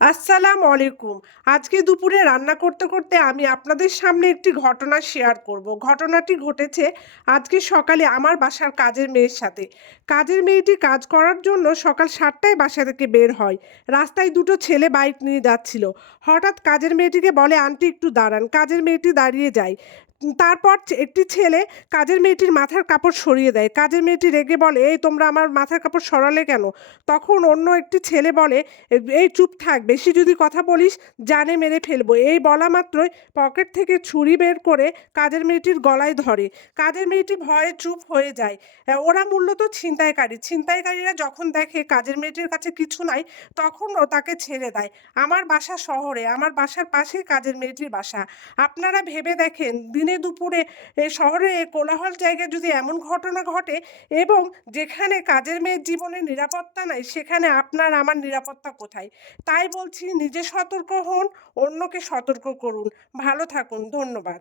আসসালামু আলাইকুম। আজকে দুপুরে রান্না করতে করতে আমি আপনাদের সামনে একটি ঘটনা শেয়ার করব। ঘটনাটি ঘটেছে আজকে সকালে আমার বাসার কাজের মেয়ের সাথে। কাজের মেয়েটি কাজ করার জন্য সকাল ৭টায় বাসা থেকে বের হয়। রাস্তায় দুটো ছেলে বাইক নিয়ে যাচ্ছিল। হঠাৎ কাজের মেয়েটিকে বলে, আন্টি একটু দাঁড়ান। কাজের মেয়েটি দাঁড়িয়ে যায়। তারপর একটি ছেলে কাজের মেয়েটির মাথার কাপড় সরিয়ে দেয়। কাজের মেয়েটি রেগে বলে, এই তোমরা আমার মাথার কাপড় সরালে কেন? তখন অন্য একটি ছেলে বলে, এই চুপ থাক, বেশি যদি কথা বলিস জানে মেরে ফেলবো। এই বলা মাত্রই পকেট থেকে ছুরি বের করে কাজের মেয়েটির গলায় ধরে। কাজের মেয়েটি ভয়ে চুপ হয়ে যায়। ওরা মূলত ছিনতাইকারীরা যখন দেখে কাজের মেয়েটির কাছে কিছু নাই, তখন ও তাকে ছেড়ে দেয়। আমার বাসা শহরে, আমার বাসার পাশে কাজের মেয়েটির বাসা। আপনারা ভেবে দেখেন, দিনে দুপুরে শহরে কোলাহল জায়গায় যদি এমন ঘটনা ঘটে এবং যেখানে কাজের মেয়ের জীবনে নিরাপত্তা নাই, সেখানে আপনার আমার নিরাপত্তা কোথায়? তাই বলছি, নিজে সতর্ক হন, অন্যকে সতর্ক করুন। ভালো থাকুন। ধন্যবাদ।